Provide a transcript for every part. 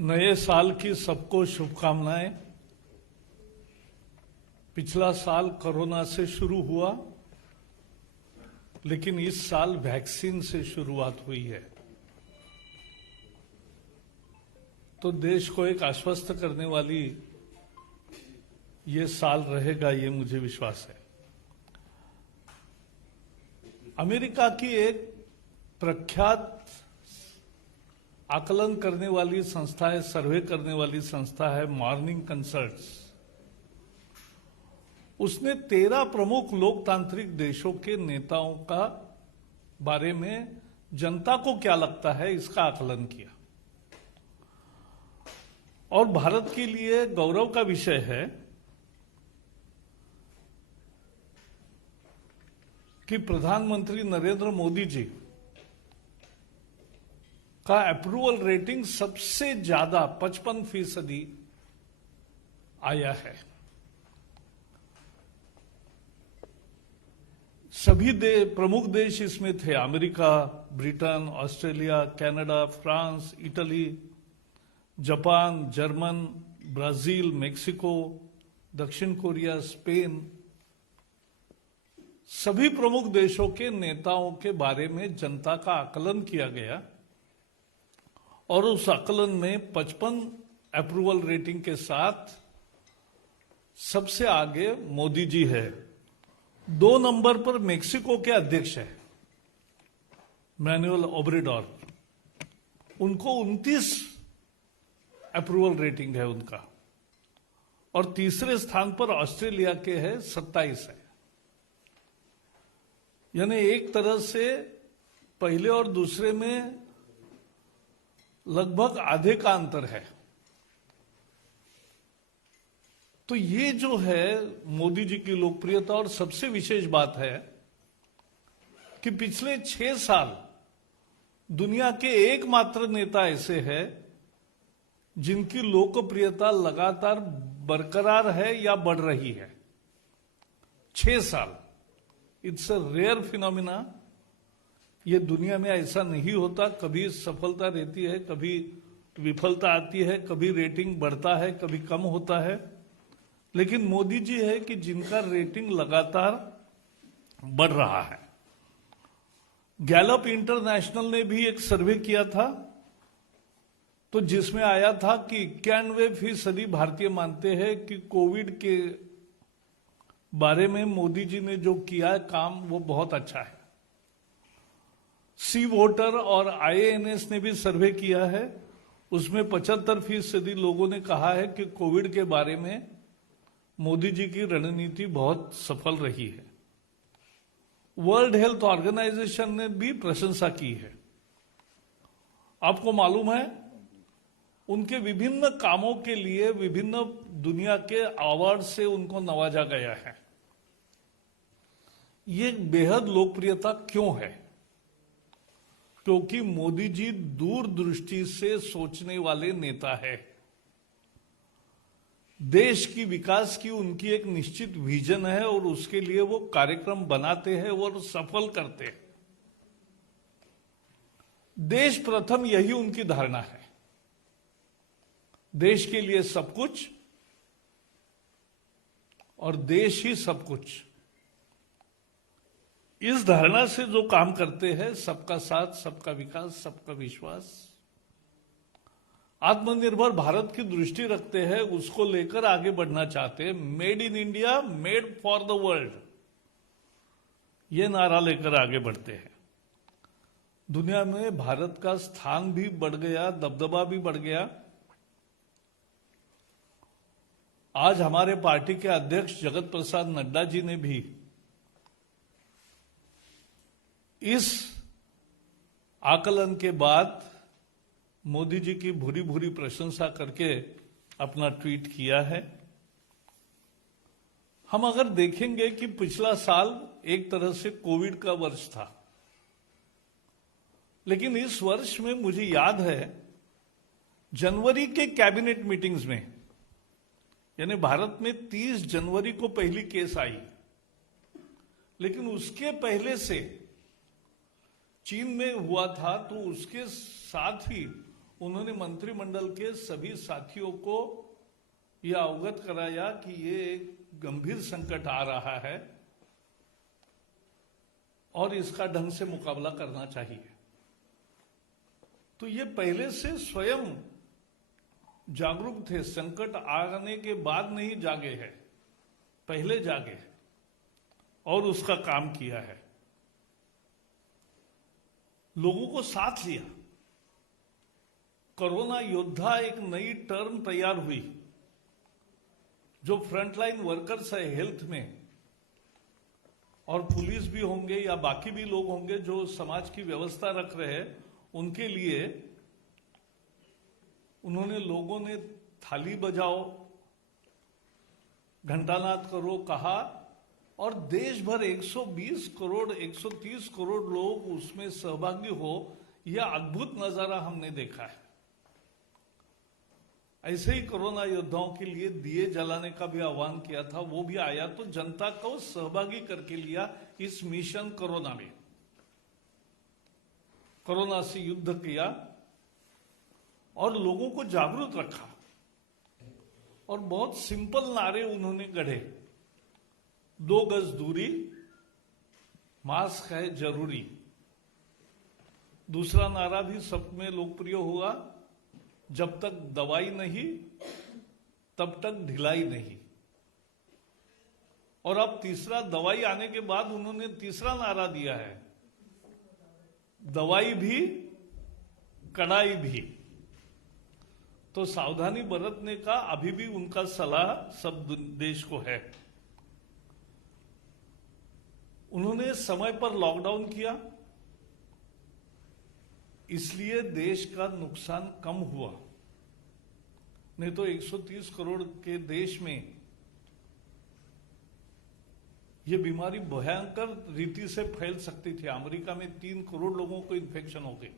नए साल की सबको शुभकामनाएं। पिछला साल कोरोना से शुरू हुआ, लेकिन इस साल वैक्सीन से शुरुआत हुई है। तो देश को एक आश्वस्त करने वाली ये साल रहेगा, ये मुझे विश्वास है। अमेरिका की एक प्रख्यात आकलन करने वाली संस्था है, सर्वे करने वाली संस्था है मॉर्निंग कंसल्ट्स। उसने 13 प्रमुख लोकतांत्रिक देशों के नेताओं का बारे में जनता को क्या लगता है इसका आकलन किया। और भारत के लिए गौरव का विषय है कि प्रधानमंत्री नरेंद्र मोदी जी का अप्रूवल रेटिंग सबसे ज्यादा 55% आया है। सभी प्रमुख देश इसमें थे, America, Britain, Australia, Canada, France, Italy, Japan, German, Brazil, Mexico, दक्षिण कोरिया, स्पेन। सभी प्रमुख देशों के नेताओं के बारे में जनता का आकलन किया गया और उस आकलन में 55 अप्रूवल रेटिंग के साथ सबसे आगे मोदी जी है। 2 नंबर पर मेक्सिको के अध्यक्ष है मैनुअल ओब्रेडोर, उनको 29 अप्रूवल रेटिंग है उनका। और तीसरे स्थान पर ऑस्ट्रेलिया के है 27 है। यानी एक तरह से पहले और दूसरे में लगभग आधे का अंतर है। तो ये जो है मोदी जी की लोकप्रियता। और सबसे विशेष बात है कि पिछले 6 साल दुनिया के एकमात्र नेता ऐसे हैं जिनकी लोकप्रियता लगातार बरकरार है या बढ़ रही है। 6 साल, इट्स अ रेयर फिनोमिना। ये दुनिया में ऐसा नहीं होता। कभी सफलता रहती है, कभी विफलता आती है, कभी रेटिंग बढ़ता है, कभी कम होता है। लेकिन मोदी जी है कि जिनका रेटिंग लगातार बढ़ रहा है। गैलप इंटरनेशनल ने भी एक सर्वे किया था, तो जिसमें आया था कि 91% भारतीय मानते हैं कि कोविड के बारे में मोदी जी ने जो किया है काम वो बहुत अच्छा है। सी वोटर और IANS ने भी सर्वे किया है, उसमें 75% लोगों ने कहा है कि कोविड के बारे में मोदी जी की रणनीति बहुत सफल रही है। वर्ल्ड हेल्थ ऑर्गेनाइजेशन ने भी प्रशंसा की है। आपको मालूम है उनके विभिन्न कामों के लिए विभिन्न दुनिया के अवार्ड से उनको नवाजा गया है। ये बेहद लोकप्रियता क्यों है? क्योंकि मोदी जी दूरदृष्टि से सोचने वाले नेता है। देश की विकास की उनकी एक निश्चित विजन है और उसके लिए वो कार्यक्रम बनाते हैं और सफल करते हैं। देश प्रथम, यही उनकी धारणा है। देश के लिए सब कुछ और देश ही सब कुछ। इस धारणा से जो काम करते हैं, सबका साथ, सबका विकास, सबका विश्वास, आत्मनिर्भर भारत की दृष्टि रखते हैं, उसको लेकर आगे बढ़ना चाहते हैं। Made in India, made for the world, ये नारा लेकर आगे बढ़ते हैं। दुनिया में भारत का स्थान भी बढ़ गया, दबदबा भी बढ़ गया। आज हमारे पार्टी के अध्यक्ष जगत प्रसाद नड्डा जी ने भी इस आकलन के बाद मोदी जी की भूरी भूरी प्रशंसा करके अपना ट्वीट किया है। हम अगर देखेंगे कि पिछला साल एक तरह से कोविड का वर्ष था, लेकिन इस वर्ष में मुझे याद है जनवरी के कैबिनेट मीटिंग्स में, यानी भारत में 30 जनवरी को पहली केस आई, लेकिन उसके पहले से चीन में हुआ था, तो उसके साथ ही उन्होंने मंत्रिमंडल के सभी साथियों को यह अवगत कराया कि ये एक गंभीर संकट आ रहा है और इसका ढंग से मुकाबला करना चाहिए। तो ये पहले से स्वयं जागरूक थे, संकट आने के बाद नहीं जागे हैं, पहले जागे हैं और उसका काम किया है, लोगों को साथ लिया। कोरोना योद्धा एक नई टर्म तैयार हुई, जो फ्रंटलाइन वर्कर्स है हेल्थ में, और पुलिस भी होंगे या बाकी भी लोग होंगे जो समाज की व्यवस्था रख रहे हैं, उनके लिए उन्होंने, लोगों ने थाली बजाओ, घंटानाद करो कहा, और देश भर 120 करोड़ 130 करोड़ लोग उसमें सहभागी हो, यह अद्भुत नजारा हमने देखा है। ऐसे ही कोरोना योद्धाओं के लिए दिए जलाने का भी आह्वान किया था, वो भी आया तो जनता को सहभागी करके लिया इस मिशन कोरोना में, कोरोना से युद्ध किया और लोगों को जागरूक रखा। और बहुत सिंपल नारे उन्होंने गढ़े, 2 गज दूरी, मास्क है जरूरी। दूसरा नारा भी सब में लोकप्रिय हुआ, जब तक दवाई नहीं तब तक ढिलाई नहीं। और अब तीसरा, दवाई आने के बाद उन्होंने तीसरा नारा दिया है, दवाई भी कड़ाई भी। तो सावधानी बरतने का अभी भी उनका सलाह सब देश को है। उन्होंने समय पर लॉकडाउन किया, इसलिए देश का नुकसान कम हुआ, नहीं तो 130 करोड़ के देश में यह बीमारी भयंकर रीति से फैल सकती थी। अमेरिका में 3 करोड़ लोगों को इन्फेक्शन हो गई।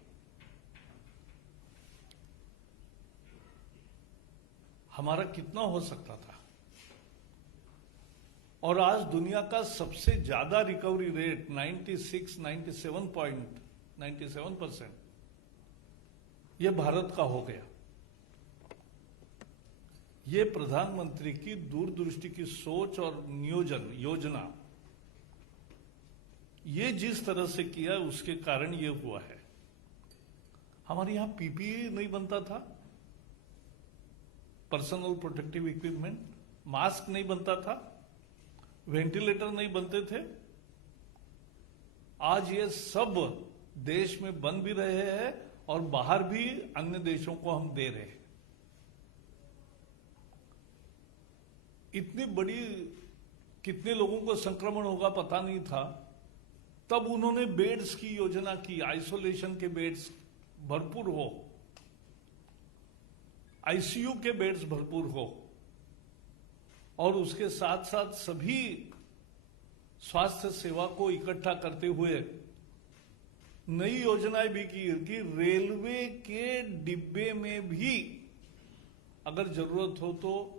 हमारा कितना हो सकता था। और आज दुनिया का सबसे ज्यादा रिकवरी रेट 97% यह भारत का हो गया। ये प्रधानमंत्री की दूरदृष्टि की सोच और योजना, ये जिस तरह से किया उसके कारण ये हुआ है। हमारे यहां पीपीई नहीं बनता था, पर्सनल प्रोटेक्टिव इक्विपमेंट, मास्क नहीं बनता था, वेंटिलेटर नहीं बनते थे। आज ये सब देश में बन भी रहे हैं और बाहर भी अन्य देशों को हम दे रहे हैं। इतनी बड़ी, कितने लोगों को संक्रमण होगा पता नहीं था, तब उन्होंने बेड्स की योजना की, आइसोलेशन के बेड्स भरपूर हो, आईसीयू के बेड्स भरपूर हो, और उसके साथ साथ सभी स्वास्थ्य सेवा को इकट्ठा करते हुए नई योजनाएं भी की कि रेलवे के डिब्बे में भी अगर जरूरत हो तो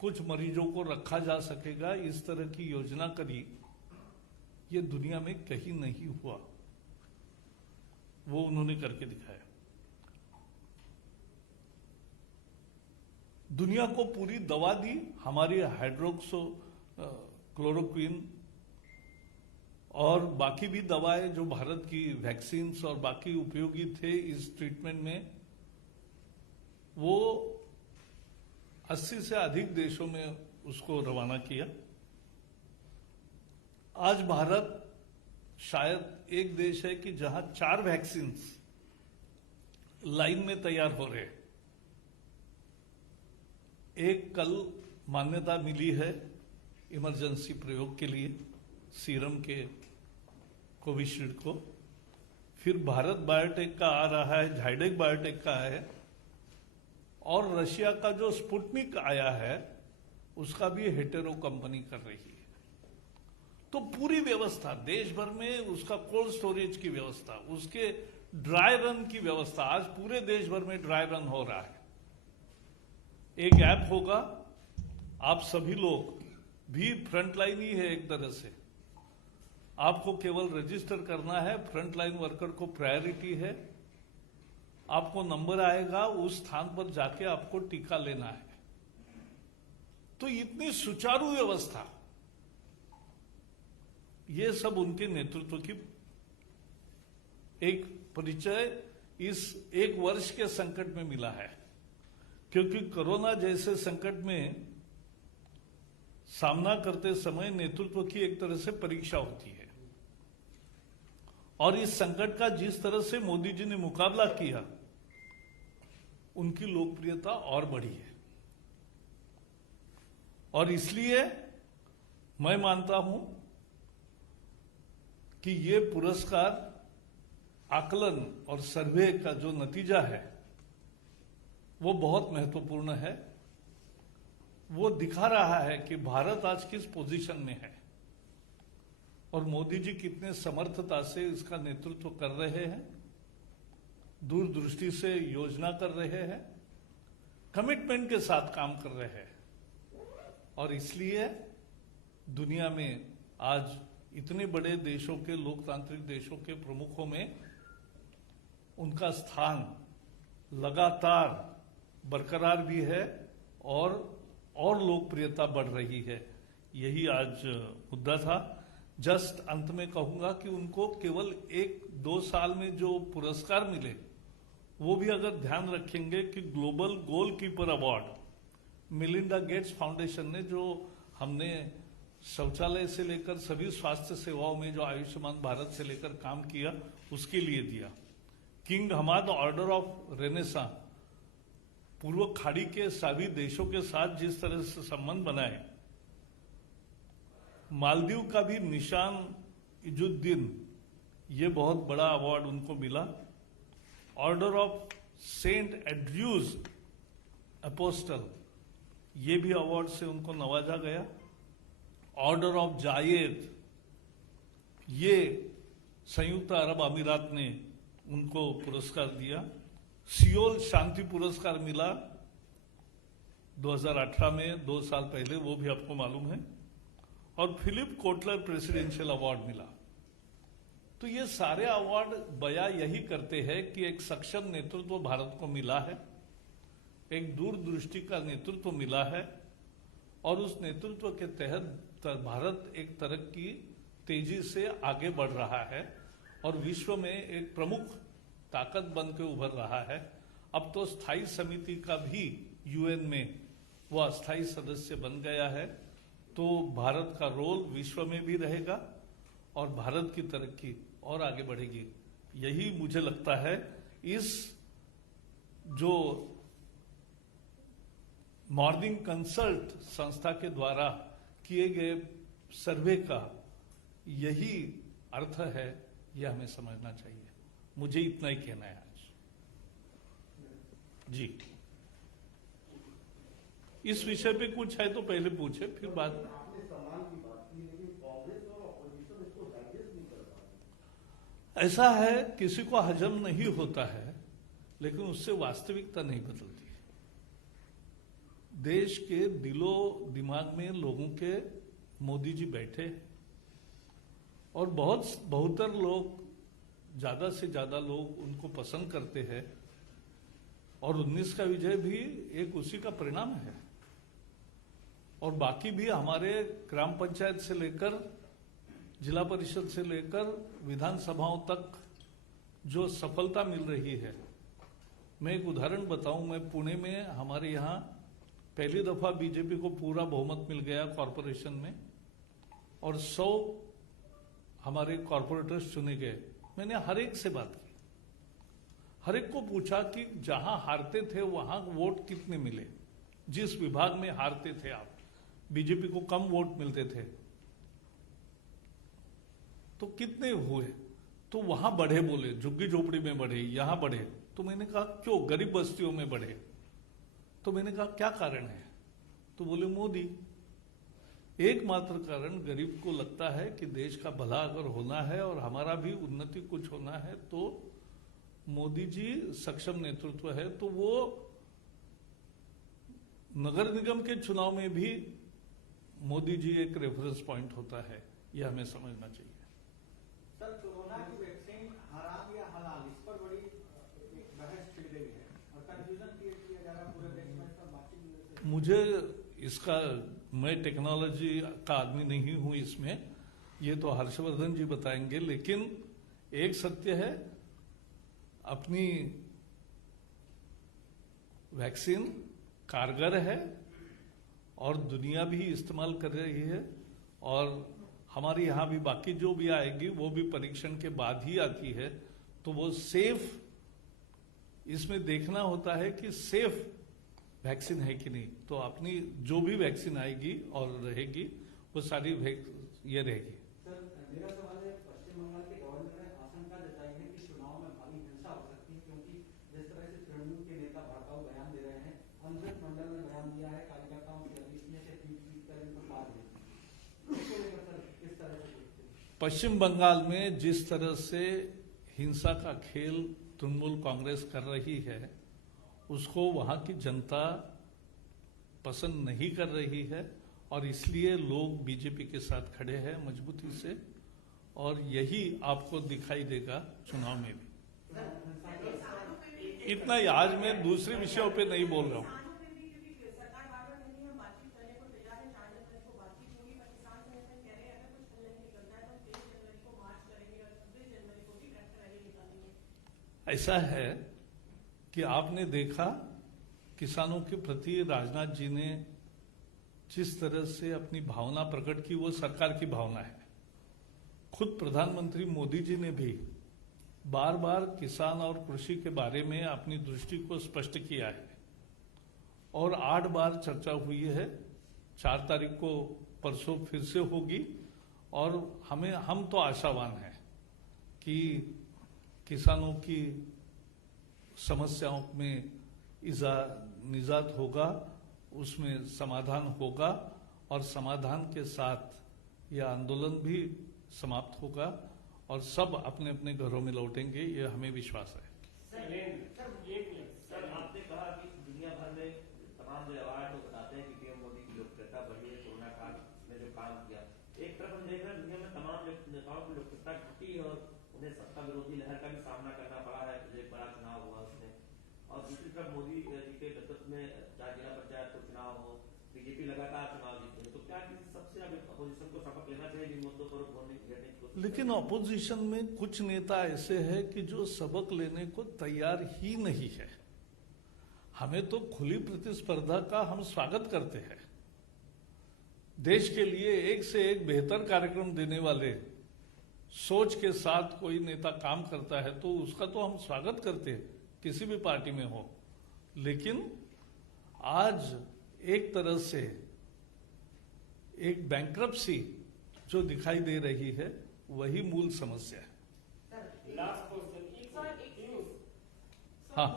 कुछ मरीजों को रखा जा सकेगा। इस तरह की योजना करी, ये दुनिया में कहीं नहीं हुआ, वो उन्होंने करके दिखाया। दुनिया को पूरी दवा दी, हमारी हाइड्रोक्सो क्लोरोक्विन और बाकी भी दवाएं जो भारत की वैक्सीन्स और बाकी उपयोगी थे इस ट्रीटमेंट में, वो 80 से अधिक देशों में उसको रवाना किया। आज भारत शायद एक देश है कि जहां 4 वैक्सीन्स लाइन में तैयार हो रहे हैं। एक कल मान्यता मिली है इमरजेंसी प्रयोग के लिए सीरम के कोविशील्ड को, फिर भारत बायोटेक का आ रहा है, झाइडेक बायोटेक का है, और रशिया का जो स्पुतनिक आया है उसका भी हेटेरो कंपनी कर रही है। तो पूरी व्यवस्था देश भर में, उसका कोल्ड स्टोरेज की व्यवस्था, उसके ड्राई रन की व्यवस्था, आज पूरे देश भर में ड्राई रन हो रहा है। एक ऐप होगा, आप सभी लोग भी फ्रंटलाइन ही है एक तरह से, आपको केवल रजिस्टर करना है, फ्रंटलाइन वर्कर को प्रायोरिटी है, आपको नंबर आएगा, उस स्थान पर जाके आपको टीका लेना है। तो इतनी सुचारू व्यवस्था, ये सब उनके नेतृत्व की एक परिचय इस एक वर्ष के संकट में मिला है। क्योंकि कोरोना जैसे संकट में सामना करते समय नेतृत्व की एक तरह से परीक्षा होती है, और इस संकट का जिस तरह से मोदी जी ने मुकाबला किया, उनकी लोकप्रियता और बढ़ी है। और इसलिए मैं मानता हूं कि ये पुरस्कार, आकलन और सर्वे का जो नतीजा है वो बहुत महत्वपूर्ण है। वो दिखा रहा है कि भारत आज किस पोजीशन में है और मोदी जी कितने समर्थता से इसका नेतृत्व कर रहे हैं, दूरदृष्टि से योजना कर रहे हैं, कमिटमेंट के साथ काम कर रहे हैं। और इसलिए दुनिया में आज इतने बड़े देशों के, लोकतांत्रिक देशों के प्रमुखों में उनका स्थान लगातार बरकरार भी है और लोकप्रियता बढ़ रही है। यही आज मुद्दा था। जस्ट अंत में कहूंगा कि उनको केवल 1-2 साल में जो पुरस्कार मिले, वो भी अगर ध्यान रखेंगे कि global goalkeeper award Melinda Gates foundation ने, जो हमने शौचालय से लेकर सभी स्वास्थ्य सेवाओं में जो आयुष्मान भारत से लेकर काम किया, उसके लिए दिया। King Hamad order of renaissance, पूर्व खाड़ी के सभी देशों के साथ जिस तरह से संबंध बनाए, मालदीव का भी निशान इजुद्दीन, ये बहुत बड़ा अवार्ड उनको मिला। ऑर्डर ऑफ सेंट एड्रयूज अपोस्टल, ये भी अवार्ड से उनको नवाजा गया। ऑर्डर ऑफ जायद, ये संयुक्त अरब अमीरात ने उनको पुरस्कार दिया। सियोल शांति पुरस्कार मिला 2018 में, 2 साल पहले, वो भी आपको मालूम है। और फिलिप कोटलर प्रेसिडेंशियल अवार्ड मिला। तो ये सारे अवार्ड बया यही करते हैं कि एक सक्षम नेतृत्व भारत को मिला है, एक दूरदृष्टि का नेतृत्व मिला है, और उस नेतृत्व के तहत भारत एक तरक्की तेजी से आगे बढ़ रहा है और विश्व में एक प्रमुख ताकत बन के उभर रहा है। अब तो स्थायी समिति का भी यूएन में वो अस्थायी सदस्य बन गया है। तो भारत का रोल विश्व में भी रहेगा और भारत की तरक्की और आगे बढ़ेगी। यही मुझे लगता है इस जो मॉर्निंग कंसल्ट संस्था के द्वारा किए गए सर्वे का यही अर्थ है, यह हमें समझना चाहिए। मुझे इतना ही कहना है आज जी। इस विषय पे कुछ है तो पहले पूछे, फिर बाद में। आपने सम्मान की बात की, लेकिन कांग्रेस और ऑपोजिशन इसको डाइजेस्ट नहीं कर पा रही। ऐसा है, किसी को हजम नहीं होता है, लेकिन उससे वास्तविकता नहीं बदलती। देश के दिलो दिमाग में लोगों के मोदी जी बैठे और बहुतर लोग, ज्यादा से ज्यादा लोग उनको पसंद करते हैं, और 19 का विजय भी एक उसी का परिणाम है। और बाकी भी हमारे ग्राम पंचायत से लेकर जिला परिषद से लेकर विधानसभाओं तक जो सफलता मिल रही है। मैं एक उदाहरण बताऊं, मैं पुणे में, हमारे यहाँ पहली दफा बीजेपी को पूरा बहुमत मिल गया कॉरपोरेशन में, और 100 हमारे कॉरपोरेटर्स चुने गए। मैंने हर एक से बात की, हर एक को पूछा कि जहां हारते थे वहां वोट कितने मिले, जिस विभाग में हारते थे आप, बीजेपी को कम वोट मिलते थे तो कितने हुए, तो वहां बढ़े, बोले झुग्गी झोपड़ी में बढ़े, यहां बढ़े। तो मैंने कहा क्यों, गरीब बस्तियों में बढ़े? तो मैंने कहा क्या कारण है? तो बोले मोदी। एकमात्र कारण, गरीब को लगता है कि देश का भला अगर होना है और हमारा भी उन्नति कुछ होना है तो मोदी जी सक्षम नेतृत्व है। तो वो नगर निगम के चुनाव में भी मोदी जी एक रेफरेंस पॉइंट होता है, यह हमें समझना चाहिए। सर, कोरोना की वैक्सीन हराम या हलाल, इस पर बड़ी बहस छिड़ी मुझे इसका, मैं टेक्नोलॉजी का आदमी नहीं हूं इसमें, ये तो हर्षवर्धन जी बताएंगे। लेकिन एक सत्य है, अपनी वैक्सीन कारगर है और दुनिया भी इस्तेमाल कर रही है, और हमारे यहाँ भी बाकी जो भी आएगी वो भी परीक्षण के बाद ही आती है, तो वो सेफ, इसमें देखना होता है कि सेफ वैक्सीन है कि नहीं। तो अपनी जो भी वैक्सीन आएगी और रहेगी वो सारी ये रहेगी। सर, मेरा सवाल है, पश्चिम बंगाल के गवर्नर ने आशंका जताई है कि चुनाव में भारी हिंसा हो सकती है, क्योंकि जिस तरह से तृणमूल के नेता भड़काऊ बयान दे रहे हैं। अंकित मंडल ने बयान दिया है, कार्यकर्ताओं की इसमें से पीट कर इनको मार दें। इसको लेकर सर किस तरह से देखते हैं? पश्चिम बंगाल में जिस तरह से हिंसा का खेल तृणमूल कांग्रेस कर रही है, उसको वहां की जनता पसंद नहीं कर रही है, और इसलिए लोग बीजेपी के साथ खड़े हैं मजबूती से, और यही आपको दिखाई देगा चुनाव में भी। इतना ही, आज मैं दूसरे विषयों पे नहीं बोल रहा हूं। ऐसा है कि आपने देखा किसानों के प्रति राजनाथ जी ने जिस तरह से अपनी भावना प्रकट की, वो सरकार की भावना है। खुद प्रधानमंत्री मोदी जी ने भी बार बार किसान और कृषि के बारे में अपनी दृष्टि को स्पष्ट किया है, और 8 बार चर्चा हुई है। 4 तारीख को परसों फिर से होगी, और हम तो आशावान हैं कि किसानों की समस्याओं में निजात होगा, उसमें समाधान होगा, और समाधान के साथ यह आंदोलन भी समाप्त होगा, और सब अपने अपने घरों में लौटेंगे, ये हमें विश्वास है। सर, आपने कहा कि दुनिया भर में तमाम जो अवार्ड तो बताते हैं कि पीएम मोदी की लोकप्रियता बढ़ी है कोरोना काल में जो काम किया। एक तरफ हम देख रहे हैं दुनिया में तमाम नेताओं की लोकप्रियता घटी और उन्हें सत्ता विरोधी लहर का भी सामना करना पड़ा है, एक बड़ा चुनाव हुआ उसमें। और दूसरी तरफ मोदी जी के नेतृत्व में चाहे जिला पंचायत को चुनाव हो, बीजेपी लगातार चुनाव जीती है। तो क्या सबसे अब अपोजिशन को सबक लेना चाहिए जिन मुद्दों पर बोलने की? लेकिन अपोजिशन में कुछ नेता ऐसे हैं कि जो सबक लेने को तैयार ही नहीं है। हमें तो खुली प्रतिस्पर्धा का हम स्वागत करते हैं। देश के लिए एक से एक बेहतर कार्यक्रम देने वाले सोच के साथ कोई नेता काम करता है तो उसका तो हम स्वागत करते हैं, किसी भी पार्टी में हो। लेकिन आज एक तरह से एक बैंक्रप्सी जो दिखाई दे रही है, वही मूल समस्या है। हाँ,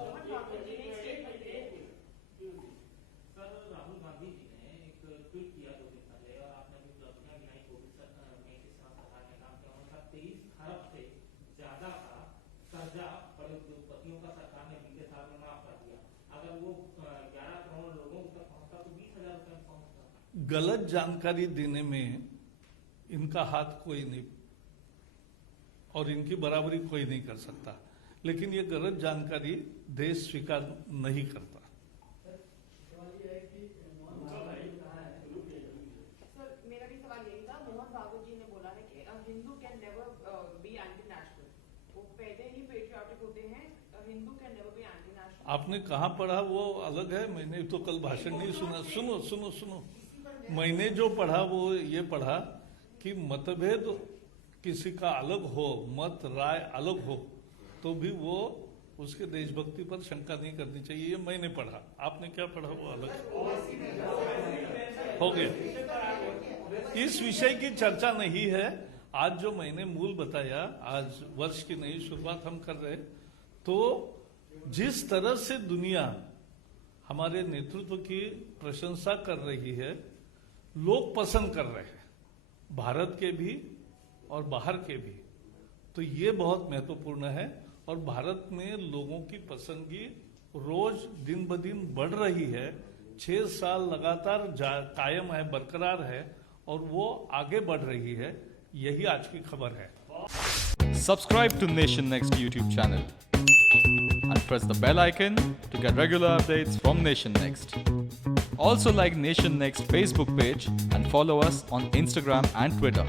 गलत जानकारी देने में इनका हाथ कोई नहीं, और इनकी बराबरी कोई नहीं कर सकता। लेकिन ये गलत जानकारी देश स्वीकार नहीं करता। सर, मेरा भी सवाल यही था। मोहन भागवत जी ने बोला है कि Hindu can never be anti national. वो पहले ही पेट्रियाटिक होते हैं, Hindu can never be anti national. आपने कहाँ पढ़ा वो अलग है, मैंने तो कल भाषण नहीं सुना। सुनो सुनो सुनो, मैंने जो पढ़ा वो ये पढ़ा कि मतभेद किसी का अलग हो, मत राय अलग हो, तो भी वो उसके देशभक्ति पर शंका नहीं करनी चाहिए। ये मैंने पढ़ा, आपने क्या पढ़ा वो अलग हो गया। इस विषय की चर्चा नहीं है। आज जो मैंने मूल बताया, आज वर्ष की नई शुरुआत हम कर रहे, तो जिस तरह से दुनिया हमारे नेतृत्व की प्रशंसा कर रही है, लोग पसंद कर रहे हैं, भारत के भी और बाहर के भी, तो ये बहुत महत्वपूर्ण है। और भारत में लोगों की पसंदगी रोज दिन ब दिन बढ़ रही है। 6 साल लगातार कायम है, बरकरार है, और वो आगे बढ़ रही है। यही आज की खबर है। Subscribe to Nation Next YouTube channel and press the bell icon to get regular updates from Nation Next. Also like Nation Next Facebook page and follow us on Instagram and Twitter.